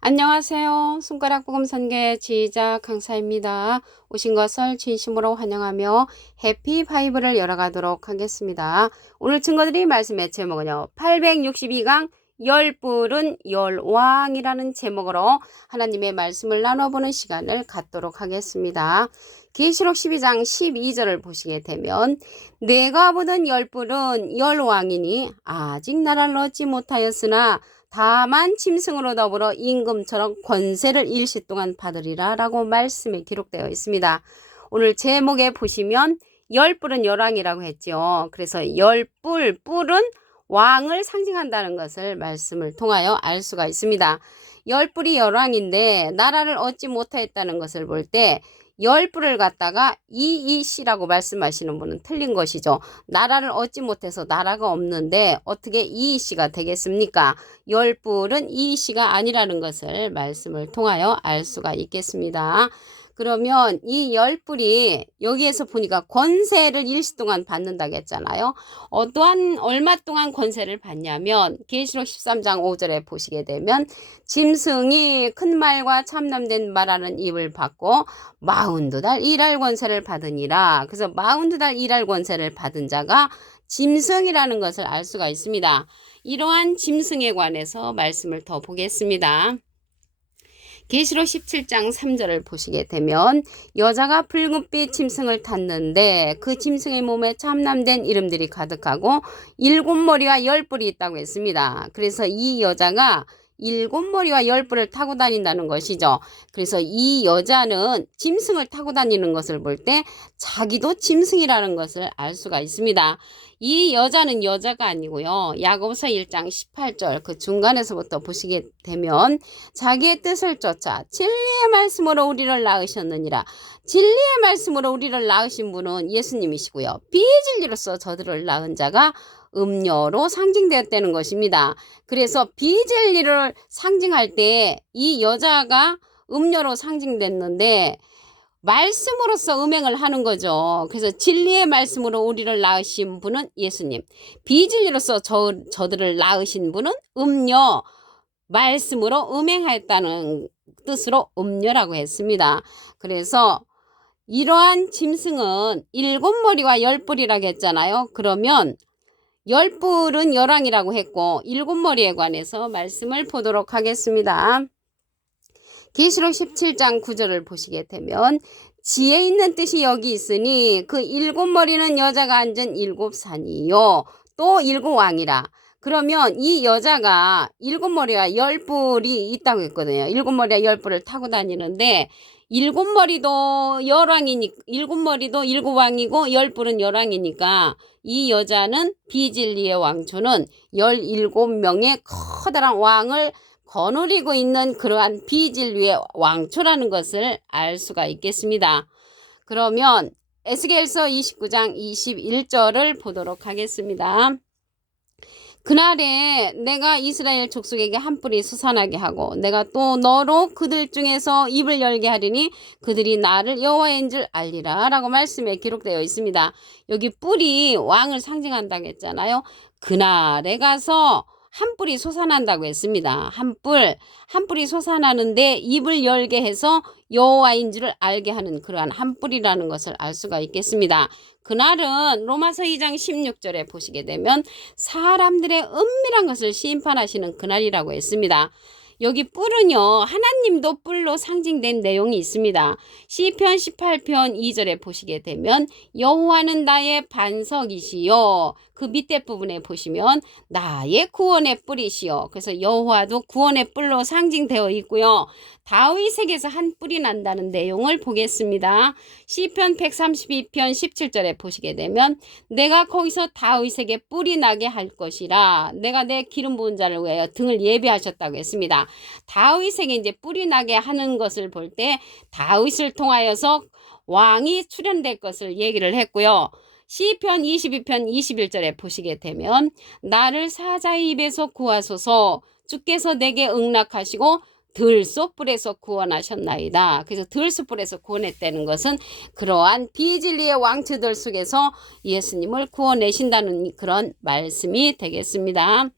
안녕하세요. 손가락 복음 선교의 지휘자 강사입니다. 오신 것을 진심으로 환영하며 해피 바이블을 열어가도록 하겠습니다. 오늘 증거드릴 말씀의 제목은요. 862강 열불은 열왕이라는 제목으로 하나님의 말씀을 나눠보는 시간을 갖도록 하겠습니다. 계시록 12장 12절을 보시게 되면 내가 보던 열불은 열왕이니 아직 나라를 얻지 못하였으나 다만 짐승으로 더불어 임금처럼 권세를 일시 동안 받으리라 라고 말씀에 기록되어 있습니다. 오늘 제목에 보시면 열뿔은 열왕이라고 했죠. 그래서 뿔은 왕을 상징한다는 것을 말씀을 통하여 알 수가 있습니다. 열뿔이 열왕인데 나라를 얻지 못하였다는 것을 볼 때 열뿔을 갖다가 이이씨라고 말씀하시는 분은 틀린 것이죠. 나라를 얻지 못해서 나라가 없는데 어떻게 이이씨가 되겠습니까? 열뿔은 이이씨가 아니라는 것을 말씀을 통하여 알 수가 있겠습니다. 그러면 이 열뿔이 여기에서 보니까 권세를 일시 동안 받는다고 했잖아요. 어떠한 얼마 동안 권세를 받냐면 계시록 13장 5절에 보시게 되면 짐승이 큰 말과 참남된 말하는 입을 받고 42달 일할 권세를 받으니라. 그래서 42달 일할 권세를 받은 자가 짐승이라는 것을 알 수가 있습니다. 이러한 짐승에 관해서 말씀을 더 보겠습니다. 계시록 17장 3절을 보시게 되면 여자가 붉은빛 짐승을 탔는데 그 짐승의 몸에 참남된 이름들이 가득하고 7머리와 10뿔이 있다고 했습니다. 그래서 이 여자가 7머리와 10뿔을 타고 다닌다는 것이죠. 그래서 이 여자는 짐승을 타고 다니는 것을 볼 때 자기도 짐승이라는 것을 알 수가 있습니다. 이 여자는 여자가 아니고요. 야고보서 1장 18절 그 중간에서부터 보시게 되면 자기의 뜻을 쫓아 진리의 말씀으로 우리를 낳으셨느니라. 진리의 말씀으로 우리를 낳으신 분은 예수님이시고요. 비진리로서 저들을 낳은 자가 음녀로 상징되었다는 것입니다. 그래서 비진리를 상징할 때 이 여자가 음녀로 상징됐는데 말씀으로서 음행을 하는 거죠. 그래서 진리의 말씀으로 우리를 낳으신 분은 예수님, 비진리로서 저들을 낳으신 분은 음녀, 말씀으로 음행하였다는 뜻으로 음녀라고 했습니다. 그래서 이러한 짐승은 7머리와 10뿔이라고 했잖아요. 그러면 10뿔은 열왕이라고 했고 7머리에 관해서 말씀을 보도록 하겠습니다. 계시록 17장 9절을 보시게 되면 지혜 있는 뜻이 여기 있으니 그 7머리는 여자가 앉은 7산이요 또 7왕이라. 그러면 이 여자가 7머리와 10뿔이 있다고 했거든요. 7머리와 10뿔을 타고 다니는데 7머리도 열왕이니까 7머리도 7왕이고 10뿔은 열왕이니까 이 여자는 비진리의 왕초는 17명의 커다란 왕을 거느리고 있는 그러한 비진리의 왕초라는 것을 알 수가 있겠습니다. 그러면 에스겔서 29장 21절을 보도록 하겠습니다. 그날에 내가 이스라엘 족속에게 한 뿔이 솟아나게 하고 내가 또 너로 그들 중에서 입을 열게 하리니 그들이 나를 여호와인 줄 알리라 라고 말씀에 기록되어 있습니다. 여기 뿔이 왕을 상징한다고 했잖아요. 그날에 가서 한 뿔이 솟아난다고 했습니다. 한 뿔이 솟아나는데 입을 열게 해서 여호와인 줄을 알게 하는 그러한 한 뿔이라는 것을 알 수가 있겠습니다. 그날은 로마서 2장 16절에 보시게 되면 사람들의 은밀한 것을 심판하시는 그날이라고 했습니다. 여기 뿔은요 하나님도 뿔로 상징된 내용이 있습니다. 시편 18편 2절에 보시게 되면 여호와는 나의 반석이시요 그 밑에 부분에 보시면 나의 구원의 뿔이시요. 그래서 여호와도 구원의 뿔로 상징되어 있고요. 다윗에게서 한 뿔이 난다는 내용을 보겠습니다. 시편 132편 17절에 보시게 되면 내가 거기서 다윗에게 뿔이 나게 할 것이라 내가 내 기름 부은 자를 위하여 등을 예비하셨다고 했습니다. 다윗에게 이제 뿔이 나게 하는 것을 볼 때 다윗을 통하여서 왕이 출현될 것을 얘기를 했고요. 시편 22편 21절에 보시게 되면 나를 사자의 입에서 구하소서 주께서 내게 응낙하시고 들소뿔에서 구원하셨나이다. 그래서 들소뿔에서 구원했다는 것은 그러한 비진리의 왕초들 속에서 예수님을 구원내신다는 그런 말씀이 되겠습니다.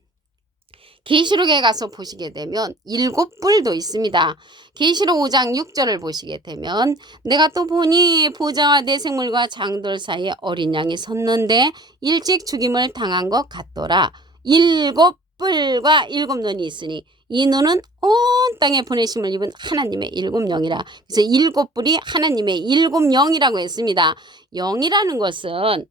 계시록에 가서 보시게 되면 7뿔도 있습니다. 계시록 5장 6절을 보시게 되면 내가 또 보니 보좌와 내 생물과 장돌 사이에 어린 양이 섰는데 일찍 죽임을 당한 것 같더라. 7뿔과 7눈이 있으니 이 눈은 온 땅에 보내심을 입은 하나님의 7영이라. 그래서 7뿔이 하나님의 7영이라고 했습니다. 영이라는 것은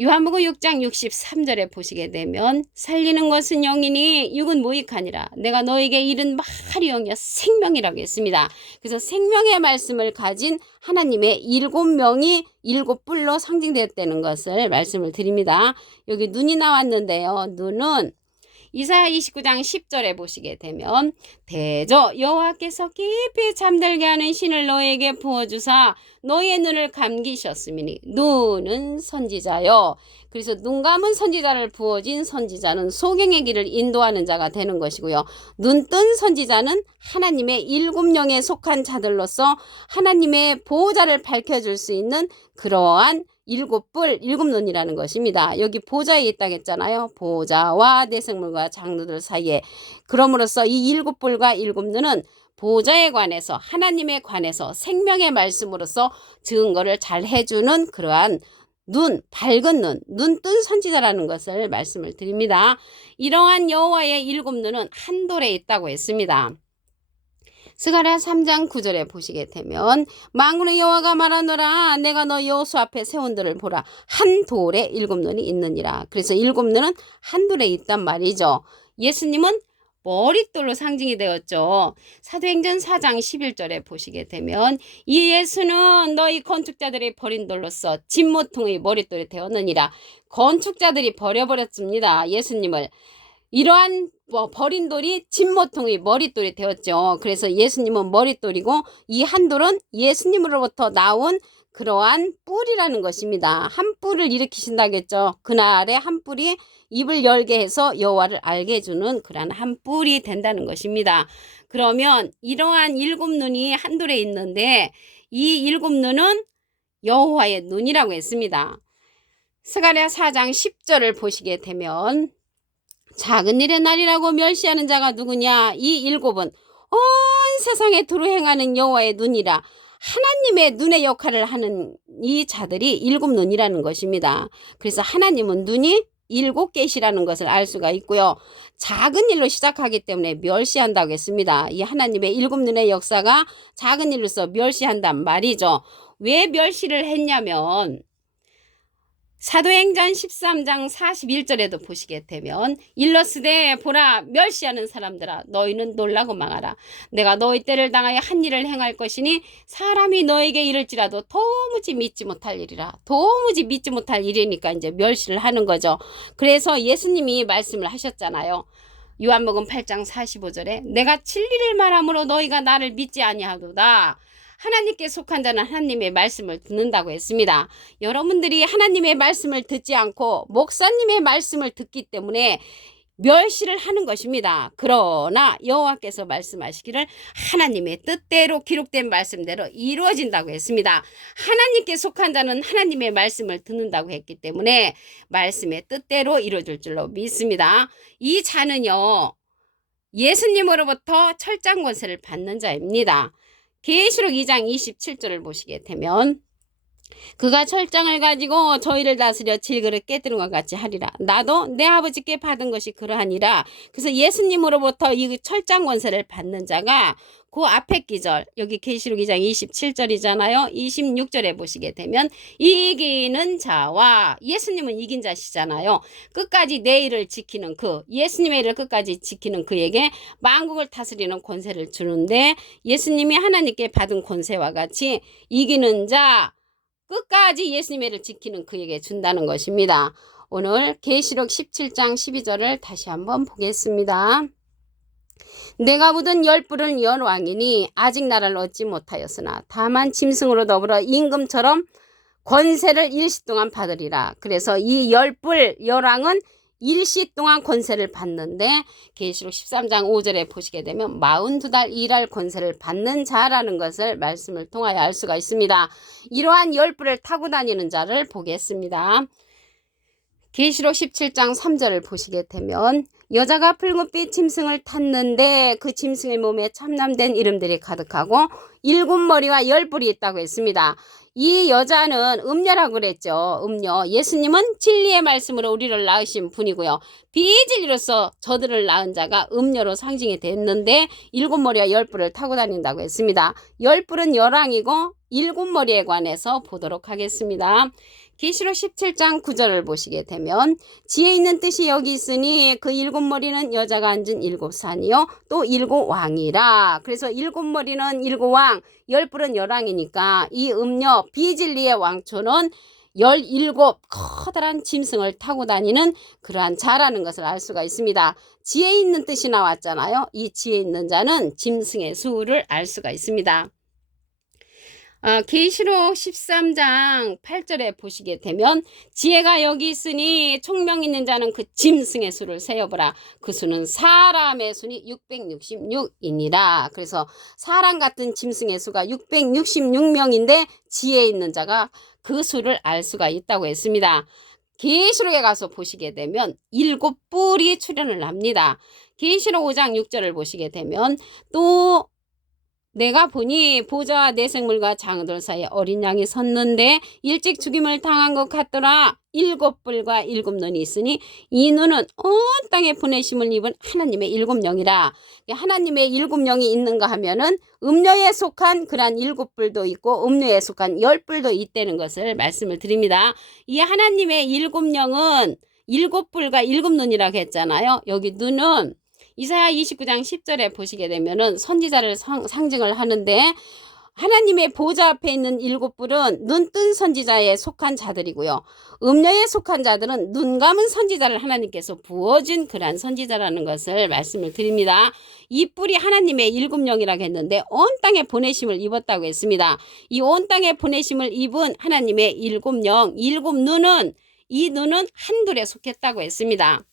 요한복음 6장 63절에 보시게 되면 살리는 것은 영이니 육은 무익하니라. 내가 너에게 이른 말이 영이여 생명이라고 했습니다. 그래서 생명의 말씀을 가진 하나님의 7명이 7뿔로 상징되었다는 것을 말씀을 드립니다. 여기 눈이 나왔는데요. 눈은 이사야 29장 10절에 보시게 되면 대저 여호와께서 깊이 잠들게 하는 신을 너에게 부어주사 너의 눈을 감기셨으니 눈은 선지자요. 그래서 눈 감은 선지자를 부어진 선지자는 소경의 길을 인도하는 자가 되는 것이고요. 눈 뜬 선지자는 하나님의 7영에 속한 자들로서 하나님의 보호자를 밝혀줄 수 있는 그러한 7뿔, 7눈이라는 것입니다. 여기 보좌에 있다고 했잖아요. 보좌와 내 생물과 장로들 사이에. 그럼으로써 이 7뿔과 7눈은 보좌에 관해서 하나님에 관해서 생명의 말씀으로서 증거를 잘 해주는 그러한 눈, 밝은 눈, 눈 뜬 선지자라는 것을 말씀을 드립니다. 이러한 여호와의 7눈은 한 돌에 있다고 했습니다. 스가랴 3장 9절에 보시게 되면 만군의 여호와가 말하노라 내가 너 여호수 앞에 세운 돌을 보라 한 돌에 7눈이 있느니라. 그래서 7눈은 한 돌에 있단 말이죠. 예수님은 머릿돌로 상징이 되었죠. 사도행전 4장 11절에 보시게 되면 이 예수는 너희 건축자들이 버린 돌로서 진모퉁의 머릿돌이 되었느니라. 건축자들이 버려버렸습니다. 예수님을. 이러한 버린 돌이 진모퉁의 머릿돌이 되었죠. 그래서 예수님은 머릿돌이고 이 한 돌은 예수님으로부터 나온 그러한 뿔이라는 것입니다. 한 뿔을 일으키신다겠죠. 그날에 한 뿔이 입을 열게 해서 여호와를 알게 해주는 그러한 한 뿔이 된다는 것입니다. 그러면 이러한 7눈이 한 돌에 있는데 이 7눈은 여호와의 눈이라고 했습니다. 스가랴 4장 10절을 보시게 되면 작은 일의 날이라고 멸시하는 자가 누구냐? 이 7은 온 세상에 두루 행하는 여호와의 눈이라. 하나님의 눈의 역할을 하는 이 자들이 7눈이라는 것입니다. 그래서 하나님은 눈이 7개시라는 것을 알 수가 있고요. 작은 일로 시작하기 때문에 멸시한다고 했습니다. 이 하나님의 7눈의 역사가 작은 일로서 멸시한단 말이죠. 왜 멸시를 했냐면 사도행전 13장 41절에도 보시게 되면 일러스되 보라 멸시하는 사람들아 너희는 놀라고 망하라. 내가 너희 때를 당하여 한 일을 행할 것이니 사람이 너에게 이를지라도 도무지 믿지 못할 일이라. 도무지 믿지 못할 일이니까 이제 멸시를 하는 거죠. 그래서 예수님이 말씀을 하셨잖아요. 요한복음 8장 45절에 내가 진리를 말함으로 너희가 나를 믿지 아니하도다. 하나님께 속한 자는 하나님의 말씀을 듣는다고 했습니다. 여러분들이 하나님의 말씀을 듣지 않고 목사님의 말씀을 듣기 때문에 멸시를 하는 것입니다. 그러나 여호와께서 말씀하시기를 하나님의 뜻대로 기록된 말씀대로 이루어진다고 했습니다. 하나님께 속한 자는 하나님의 말씀을 듣는다고 했기 때문에 말씀의 뜻대로 이루어질 줄로 믿습니다. 이 자는요 예수님으로부터 철장 권세를 받는 자입니다. 계시록 2장 27절을 보시게 되면 그가 철장을 가지고 저희를 다스려 질그릇 깨뜨린 것 같이 하리라. 나도 내 아버지께 받은 것이 그러하니라. 그래서 예수님으로부터 이 철장 권세를 받는 자가 그 앞에 기절 여기 계시록 2장 27절이잖아요. 26절에 보시게 되면 이기는 자와 예수님은 이긴 자시잖아요. 끝까지 내 일을 지키는 그 예수님의 일을 끝까지 지키는 그에게 만국을 다스리는 권세를 주는데 예수님이 하나님께 받은 권세와 같이 이기는 자 끝까지 예수님의 일을 지키는 그에게 준다는 것입니다. 오늘 계시록 17장 12절을 다시 한번 보겠습니다. 내가 묻은 10뿔은 연왕이니 아직 나라를 얻지 못하였으나 다만 짐승으로 더불어 임금처럼 권세를 일시 동안 받으리라. 그래서 이 10뿔 연왕은 일시 동안 권세를 받는데 계시록 13장 5절에 보시게 되면 42달 일할 권세를 받는 자라는 것을 말씀을 통하여 알 수가 있습니다. 이러한 10뿔을 타고 다니는 자를 보겠습니다. 계시록 17장 3절을 보시게 되면 여자가 붉은빛 짐승을 탔는데 그 짐승의 몸에 참남된 이름들이 가득하고 7머리와 10뿔이 있다고 했습니다. 이 여자는 음녀라고 그랬죠. 음녀. 예수님은 진리의 말씀으로 우리를 낳으신 분이고요. 비진리로서 저들을 낳은 자가 음녀로 상징이 됐는데 7머리와 10뿔을 타고 다닌다고 했습니다. 10뿔은 열왕이고 7머리에 관해서 보도록 하겠습니다. 계시록 17장 9절을 보시게 되면 지혜 있는 뜻이 여기 있으니 그 7머리는 여자가 앉은 7산이요 또 7왕이라. 그래서 7머리는 7왕, 10뿔은 열왕이니까 이 음녀 비진리의 왕초는 17 커다란 짐승을 타고 다니는 그러한 자라는 것을 알 수가 있습니다. 지혜 있는 뜻이 나왔잖아요. 이 지혜 있는 자는 짐승의 수를 알 수가 있습니다. 계시록 13장 8절에 보시게 되면 지혜가 여기 있으니 총명 있는 자는 그 짐승의 수를 세어보라. 그 수는 사람의 수니 666이니라. 그래서 사람 같은 짐승의 수가 666명인데 지혜 있는 자가 그 수를 알 수가 있다고 했습니다. 계시록에 가서 보시게 되면 7뿔이 출현을 합니다. 계시록 5장 6절을 보시게 되면 또 내가 보니 보좌와 내 생물과 장들 사이에 어린 양이 섰는데 일찍 죽임을 당한 것 같더라. 7뿔과 7눈이 있으니 이 눈은 온 땅에 보내심을 입은 하나님의 7영이라. 하나님의 7영이 있는가 하면은 음녀에 속한 그런 7뿔도 있고 음녀에 속한 10뿔도 있다는 것을 말씀을 드립니다. 이 하나님의 7영은 7뿔과 7눈이라고 했잖아요. 여기 눈은 이사야 29장 10절에 보시게 되면은 선지자를 상징을 하는데 하나님의 보좌 앞에 있는 7뿔은 눈뜬 선지자에 속한 자들이고요. 음녀에 속한 자들은 눈 감은 선지자를 하나님께서 부어준 그러한 선지자라는 것을 말씀을 드립니다. 이 뿔이 하나님의 7영이라고 했는데 온 땅에 보내심을 입었다고 했습니다. 이 온 땅에 보내심을 입은 하나님의 7영, 7눈은 이 눈은 한둘에 속했다고 했습니다.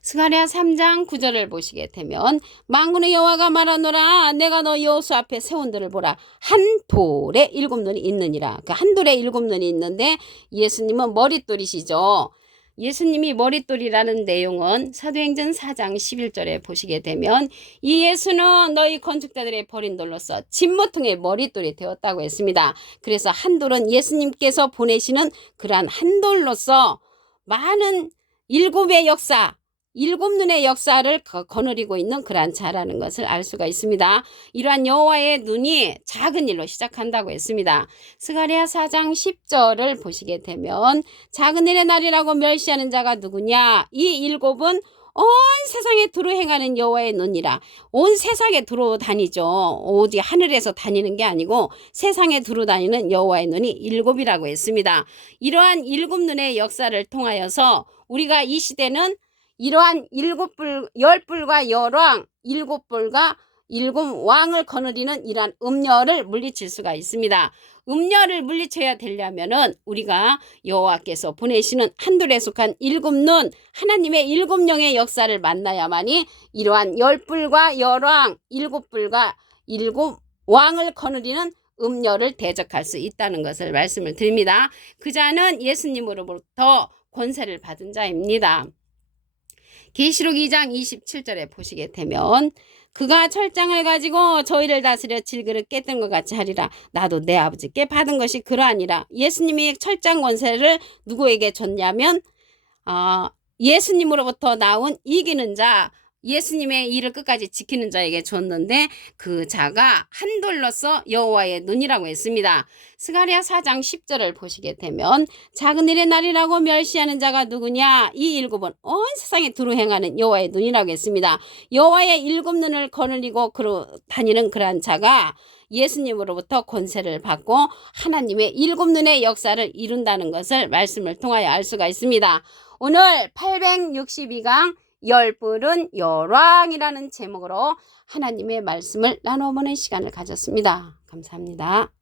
스가랴 3장 9절을 보시게 되면 만군의 여호와가 말하노라 내가 너 여호수 앞에 세운 들을 보라 한 돌에 7눈이 있느니라. 그 한 돌에 7눈이 있는데 예수님은 머릿돌이시죠. 예수님이 머릿돌이라는 내용은 사도행전 4장 11절에 보시게 되면 이 예수는 너희 건축자들의 버린 돌로서 진모퉁의 머릿돌이 되었다고 했습니다. 그래서 한 돌은 예수님께서 보내시는 그러한 한 돌로서 많은 7의 역사 7눈의 역사를 거느리고 있는 그러한 자라는 것을 알 수가 있습니다. 이러한 여호와의 눈이 작은 일로 시작한다고 했습니다. 스가랴 4장 10절을 보시게 되면 작은 일의 날이라고 멸시하는 자가 누구냐? 이 7은 온 세상에 두루 행하는 여호와의 눈이라. 온 세상에 두루 다니죠. 오직 하늘에서 다니는 게 아니고 세상에 두루 다니는 여호와의 눈이 7이라고 했습니다. 이러한 7눈의 역사를 통하여서 우리가 이 시대는 이러한 7뿔, 10뿔과 열왕, 7뿔과 7왕을 거느리는 이러한 음녀를 물리칠 수가 있습니다. 음녀를 물리쳐야 되려면은 우리가 여호와께서 보내시는 한둘에 속한 7눈, 하나님의 7영의 역사를 만나야만이 이러한 10뿔과 열왕, 7뿔과 7왕을 거느리는 음녀를 대적할 수 있다는 것을 말씀을 드립니다. 그 자는 예수님으로부터 권세를 받은 자입니다. 계시록 2장 27절에 보시게 되면 그가 철장을 가지고 저희를 다스려 질그릇 깨뜨린 것 같이 하리라. 나도 내 아버지께 받은 것이 그러하니라. 예수님이 철장 권세를 누구에게 줬냐면 예수님으로부터 나온 이기는 자, 예수님의 일을 끝까지 지키는 자에게 줬는데 그 자가 한 돌로서 여호와의 눈이라고 했습니다. 스가랴 4장 10절을 보시게 되면 작은 일의 날이라고 멸시하는 자가 누구냐? 이 7은 온 세상에 두루 행하는 여호와의 눈이라고 했습니다. 여호와의 7눈을 거느리고 다니는 그러한 자가 예수님으로부터 권세를 받고 하나님의 7눈의 역사를 이룬다는 것을 말씀을 통하여 알 수가 있습니다. 오늘 862강 10뿔은 열왕이라는 제목으로 하나님의 말씀을 나눠보는 시간을 가졌습니다. 감사합니다.